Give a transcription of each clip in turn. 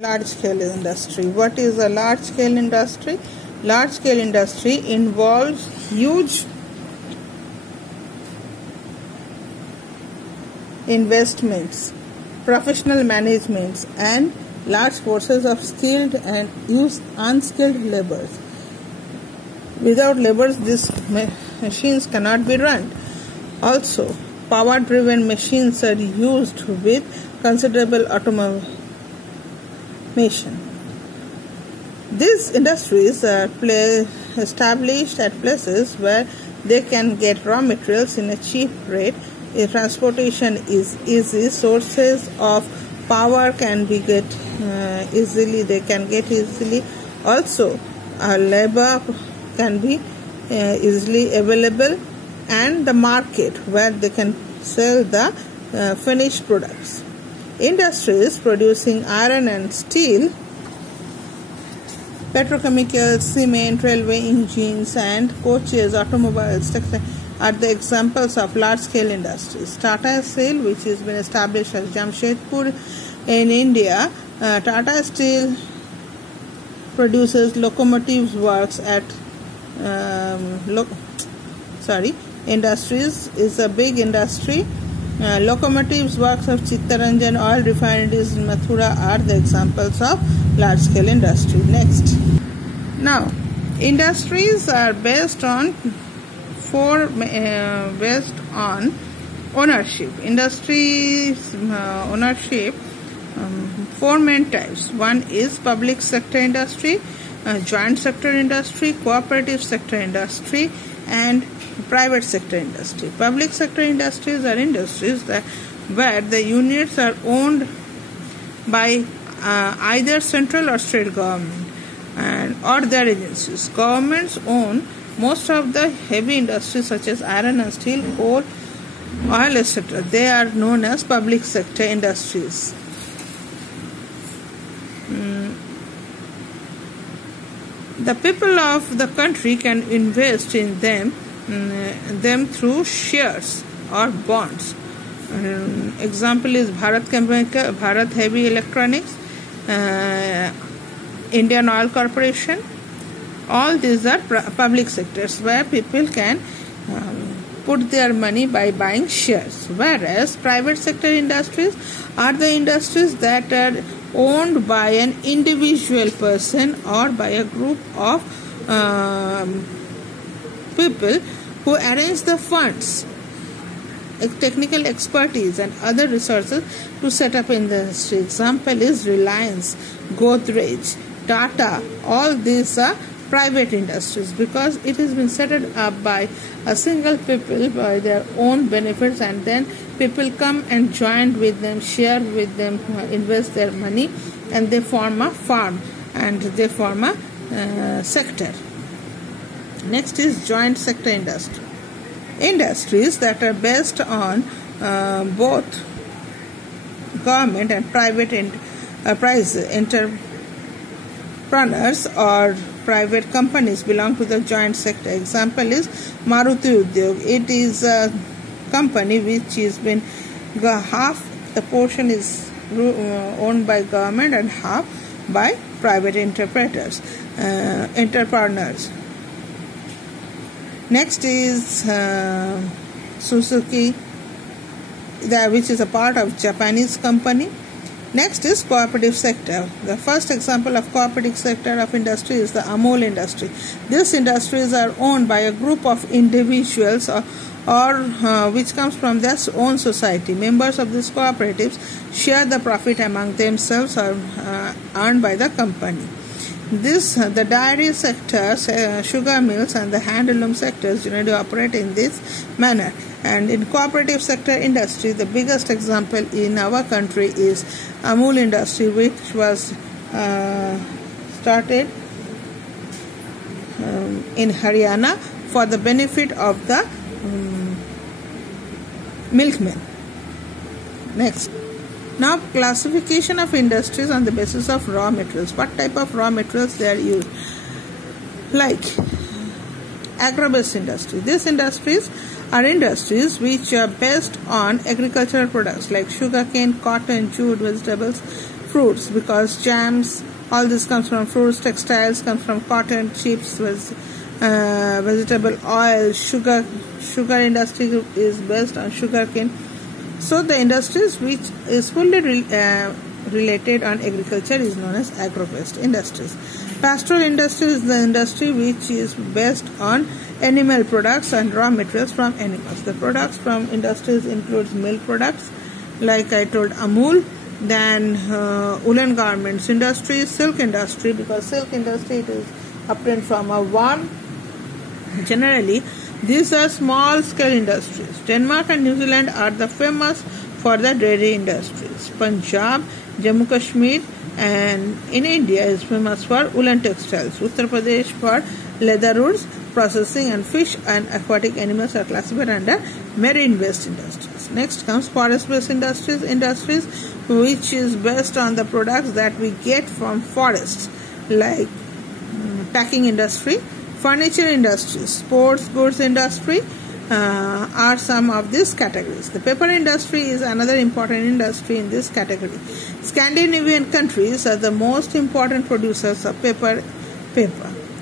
Large-scale industry. What is a large-scale industry? Large-scale industry involves huge investments, professional managements, and large forces of skilled and unskilled laborers. Without laborers, these machines cannot be run. Also, power-driven machines are used with considerable automation. These industries are established at places where they can get raw materials in a cheap rate. Transportation is easy. Sources of power can be easily. They can get easily. Also, labor can be easily available, and the market where they can sell the finished products. Industries producing iron and steel, petrochemicals, cement, railway engines, and coaches, automobiles, are the examples of large-scale industries. Tata Steel, which has been established as Jamshedpur in India, Tata Steel produces locomotives works at industries is a big industry. Locomotives works of Chittaranjan oil refineries in Mathura are the examples of large-scale industry. Next. Now, industries are based on ownership. Industries ownership, four main types. One is public sector industry, joint sector industry, cooperative sector industry, and private sector industry. Public sector industries are industries where the units are owned by either central or state government or their agencies. Governments own most of the heavy industries such as iron and steel, coal, oil, etc. They are known as public sector industries. The people of the country can invest in them through shares or bonds. Example is Bharat Heavy Electronics, Indian Oil Corporation. All these are public sectors where people can put their money by buying shares. Whereas private sector industries are the industries that are owned by an individual person or by a group of people who arrange the funds, technical expertise, and other resources to set up industry. Example is Reliance, Godrej, Tata. All these are private industries because it has been set up by a single people by their own benefits, and then people come and join with them, share with them, invest their money, and they form a farm and they form a sector. Next is joint sector industry. Industries that are based on both government and private entrepreneurs or private companies belong to the joint sector. Example is Maruti Udyog. It is a company which has been half the portion is owned by government and half by private entrepreneurs. Next is Suzuki, which is a part of Japanese company. Next is cooperative sector. The first example of cooperative sector of industry is the Amul industry. These industries are owned by a group of individuals or which comes from their own society. Members of these cooperatives share the profit among themselves or earned by the company. The dairy sectors, sugar mills, and the handloom sectors generally operate in this manner. And in cooperative sector industry, the biggest example in our country is Amul industry, which was started in Haryana for the benefit of the milkmen. Next. Now, classification of industries on the basis of raw materials. What type of raw materials they are used? Like agro-based industry. These industries are industries which are based on agricultural products like sugarcane, cotton, jute, vegetables, fruits, because jams, all this comes from fruits. Textiles comes from cotton, chips, vegetable oil, sugar industry is based on sugarcane. So the industries which is fully related on agriculture is known as agro-based industries. Pastoral industry is the industry which is based on animal products and raw materials from animals. The products from industries includes milk products, like I told, Amul, then woolen garments industry, silk industry, because silk industry it is obtained from a worm. Generally, these are small scale industries. Denmark and New Zealand are the famous for the dairy industries. Punjab, Jammu Kashmir and in India is famous for woolen textiles. Uttar Pradesh for leather woods processing, and fish and aquatic animals are classified under marine based industries. Next comes forest based industries which is based on the products that we get from forests, like packing industry, furniture industries, sports goods industry are some of these categories. The paper industry is another important industry in this category. Scandinavian countries are the most important producers of paper.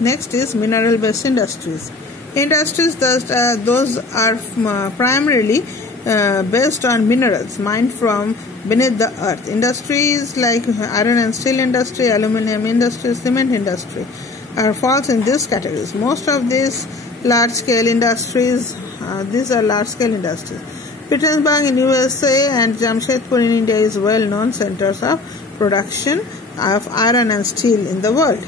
Next is mineral based industries. Industries those are primarily based on minerals mined from beneath the earth. Industries like iron and steel industry, aluminium industry, cement industry falls in these categories. Most of these large-scale industries, these are large-scale industries. Pittsburgh in USA and Jamshedpur in India is well-known centers of production of iron and steel in the world.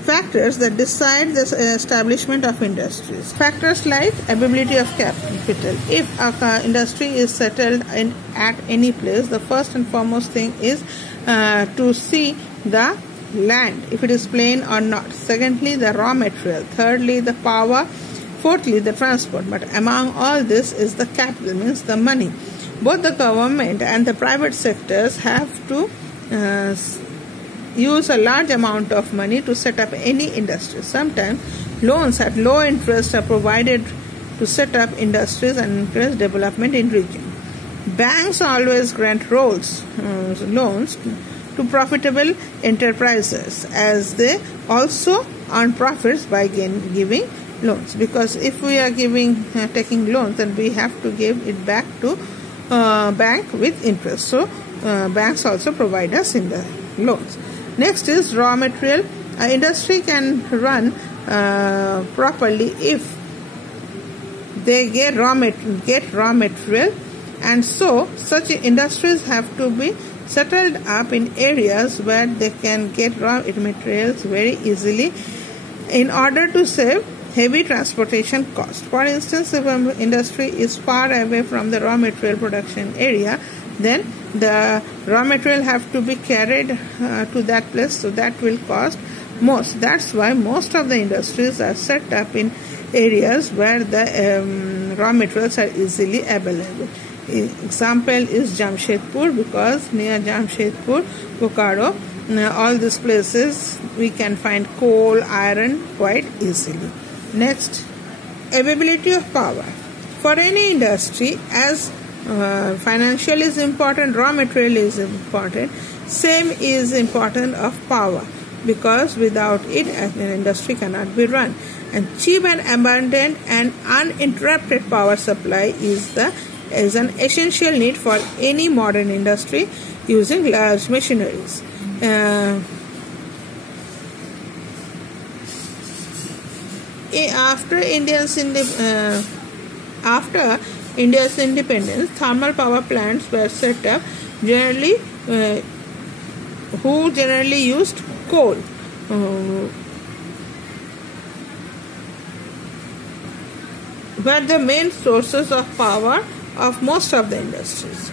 Factors that decide the establishment of industries. Factors like availability of capital. If an industry is settled at any place, the first and foremost thing is to see the land, if it is plain or not. Secondly, the raw material. Thirdly, the power. Fourthly, the transport. But among all this is the capital, means the money. Both the government and the private sectors have to use a large amount of money to set up any industry. Sometimes loans at low interest are provided to set up industries and encourage development in region. Banks always grant loans to profitable enterprises, as they also earn profits by giving loans. Because if we are taking loans, then we have to give it back to bank with interest. So banks also provide us in the loans. Next is raw material. An industry can run properly if they get raw material, and so such industries have to be settled up in areas where they can get raw materials very easily in order to save heavy transportation cost. For instance, if an industry is far away from the raw material production area, then the raw material have to be carried to that place, so that will cost most. That's why most of the industries are set up in areas where the raw materials are easily available. Example is Jamshedpur, because near Jamshedpur, Bokaro, all these places we can find coal, iron quite easily. Next, availability of power. For any industry, as financial is important, raw material is important, same is important of power, because without it an industry cannot be run. And cheap and abundant and uninterrupted power supply is an essential need for any modern industry using large machineries. After India's independence, thermal power plants were set up, who generally used coal. Were the main sources of power of most of the industries.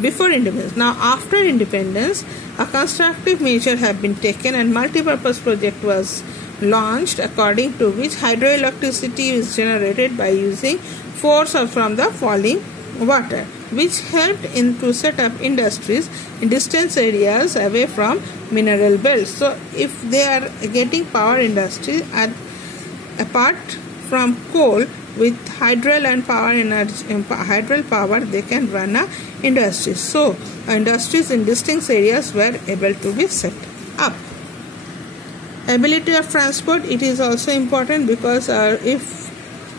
Before independence. Now, after independence, a constructive measure have been taken and multi-purpose project was launched, according to which hydroelectricity is generated by using force from the falling water, which helped to set up industries in distant areas away from mineral belts. So, if they are getting power industry apart from coal, with hydel power they can run a industry. So industries in distinct areas were able to be set up. Ability of transport, it is also important, because if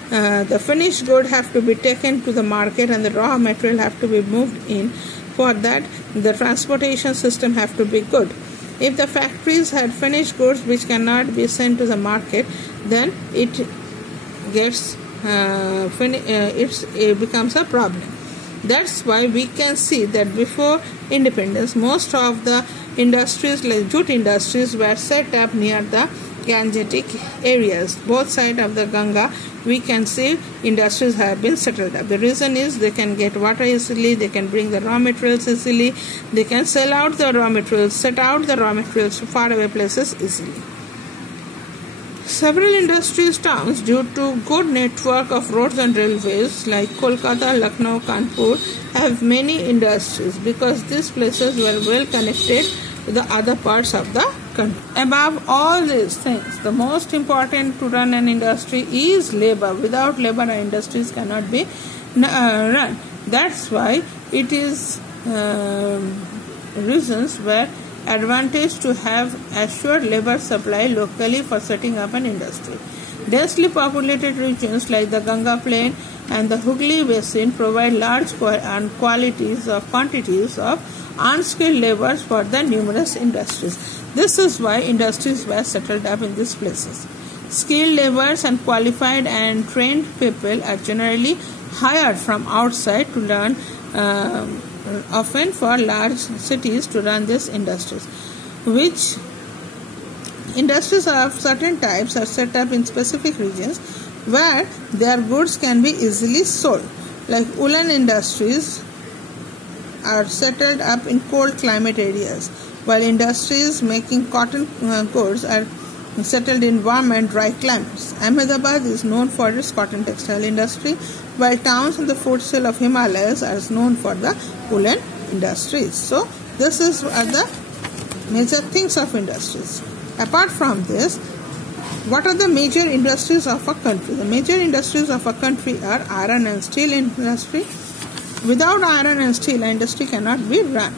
the finished good have to be taken to the market and the raw material have to be moved in, for that the transportation system have to be good. If the factories had finished goods which cannot be sent to the market, then it gets it becomes a problem. That's why we can see that before independence, most of the industries like jute industries were set up near the Gangetic areas. Both sides of the Ganga, we can see industries have been settled up. The reason is they can get water easily, they can bring the raw materials easily, they can sell out the raw materials, set out the raw materials to faraway places easily. Several industrious towns, due to good network of roads and railways like Kolkata, Lucknow, Kanpur, have many industries, because these places were well connected to the other parts of the country. Above all these things, the most important to run an industry is labor. Without labor, our industries cannot be run. That's why it is reasons where advantage to have assured labor supply locally for setting up an industry. Densely populated regions like the Ganga Plain and the Hooghly Basin provide large quantities of unskilled laborers for the numerous industries. This is why industries were settled up in these places. Skilled laborers and qualified and trained people are generally hired from outside to learn, often for large cities to run these industries, which industries of certain types are set up in specific regions where their goods can be easily sold. Like woolen industries are settled up in cold climate areas, while industries making cotton goods are settled in warm and dry climates. Ahmedabad is known for its cotton textile industry, while towns in the foothills of Himalayas are known for the woolen industries. So this is the major things of industries. Apart from this, what are the major industries of a country? The major industries of a country are iron and steel industry. Without iron and steel, industry cannot be run.